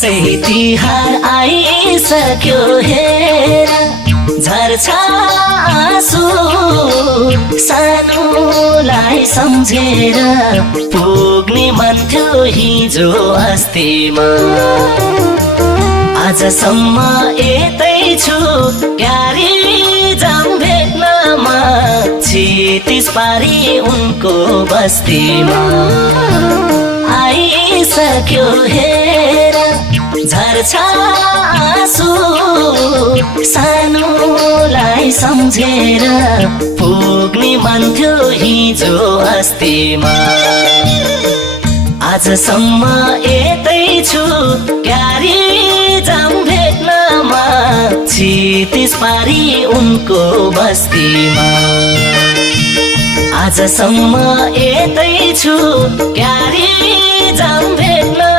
दसैँ तिहार आइसक्यो हेर झर्छ आँसु सानोलाई सम्झेर पुग्ने मन थियो हिजो अस्तिमा आजसम्म यतै छु क्यारी जाम भेट्नमा क्षितिज पारी उनको बस्तीमा आइसक्यो हेर झर्छ आँसु सानोलाई सम्झेर पुग्ने मन थियो हिजो अस्तिमा आजसम्म यतै छु क्यारी जाम भेट्नमा क्षितिज पारी उनको बस्तीमा आजसम्म यतै छु क्यारी जाम भेट्न